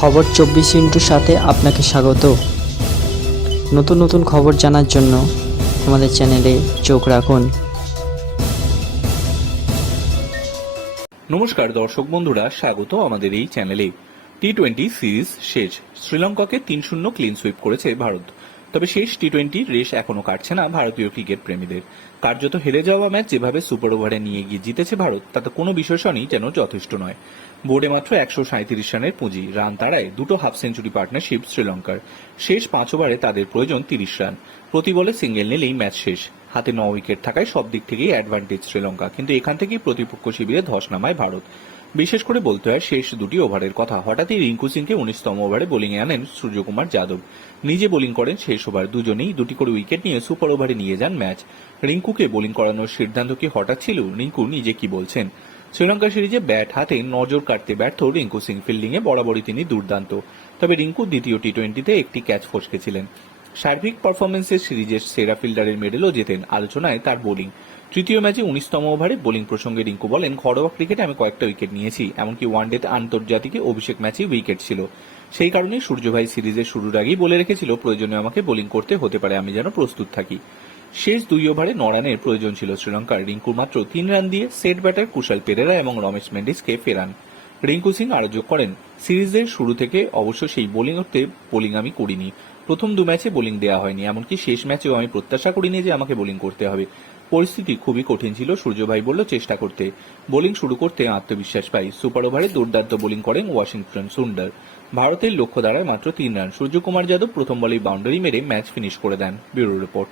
খবর চব্বিশ ইন্টুর সাথে আপনাকে স্বাগত। নতুন নতুন খবর জানার জন্য আমাদের চ্যানেলে চোখ রাখুন। নমস্কার দর্শক বন্ধুরা, স্বাগত আমাদের এই চ্যানেলে। টি টোয়েন্টি সিরিজ শেষ। শ্রীলঙ্কাকে তিন শূন্য ক্লিন সুইপ করেছে ভারত। তবে শেষ টি টোয়েন্টি রেস এখনও কাটছে না ভারতীয় ক্রিকেট প্রেমীদের। কার্যত হেরে যাওয়া ম্যাচ যেভাবে সুপার ওভারে নিয়ে গিয়ে জিতেছে ভারত, তাতে কোনো বিশেষণই যেন যথেষ্ট নয়। বোর্ডে মাত্র একশো সাঁত্রিশ রানের পুঁজি, রান তাড়ায় দুটো হাফ সেঞ্চুরি পার্টনারশিপ শ্রীলঙ্কার। শেষ পাঁচ ওভারে তাদের প্রয়োজন তিরিশ রান। প্রতি বলে সিঙ্গেল নিলেই ম্যাচ শেষ। হাতে ন উইকেট থাকায় সব দিক থেকেই অ্যাডভান্টেজ শ্রীলঙ্কা, কিন্তু এখান থেকেই প্রতিপক্ষ শিবিরে ধস নামায় ভারত। বিশেষ করে বলতে হয় শেষ দুটি ওভারের কথা। হঠাৎই রিঙ্কু সিংকে উনিশতম ওভারে বোলিংয়ে আনেন সূর্যকুমার যাদব। নিজে বোলিং করেন শেষ ওভার দুজনেই দুটি করে উইকেট নিয়ে সুপার ওভারে নিয়ে যান ম্যাচ। রিঙ্কুকে বোলিং করানোর সিদ্ধান্ত কি হঠাৎ ছিল? রিঙ্কু নিজে কি বলছেন? শ্রীলঙ্কা সিরিজে ব্যাট হাতে নজর কাটতে ব্যর্থ রিঙ্কু সিং ফিল্ডিংয়ে বরাবরই তিনি দুর্দান্ত। তবে রিঙ্কু দ্বিতীয় টি টোয়েন্টিতে একটি ক্যাচ ফসকেছিলেন। সার্বিক পারফরমেন্সে সিরিজের সেরা ফিল্ডারের মেডেলও জেতেন আলোচনায় তার বোলিং। তৃতীয় ম্যাচে উনিশতম ওভারে বোলিং প্রসঙ্গে রিঙ্কু বলেন, ঘরোয়া ক্রিকেটে আমি কয়েকটা উইকেট নিয়েছি, এমনকি ওয়ানডেতে আন্তর্জাতিকে অভিষেক ম্যাচে উইকেট ছিল। সেই কারণে সূর্যভাই সিরিজের শুরুর আগেই বলে রেখেছিল, প্রয়োজনে আমাকে বোলিং করতে হতে পারে, আমি যেন প্রস্তুত থাকি। শেষ দুই ওভারে ন রানের প্রয়োজন ছিল শ্রীলঙ্কার। রিঙ্কুর মাত্র তিন রান দিয়ে সেট ব্যাটার কুশাল পেরেরা এবং রমেশ মেন্ডিসকে ফেরান। রিঙ্কু সিং আরও যোগ করেন, সিরিজের শুরু থেকে অবশ্য সেই বোলিং করতে বোলিং আমি করিনি। প্রথম দু ম্যাচে বোলিং দেওয়া হয়নি, এমনকি শেষ ম্যাচেও আমি প্রত্যাশা করিনি যে আমাকে বোলিং করতে হবে। পরিস্থিতি খুবই কঠিন ছিল, সূর্যভাই বলল, চেষ্টা করতে। বোলিং শুরু করতে আত্মবিশ্বাস পাই। সুপার ওভারে দুর্দান্ত বোলিং করেন ওয়াশিংটন সুন্ডার ভারতের লক্ষ্য দাঁড়ায় মাত্র তিন রান। সূর্যকুমার যাদব প্রথম বলেই বাউন্ডারি মেরে ম্যাচ ফিনিশ করে দেন। Bureau report.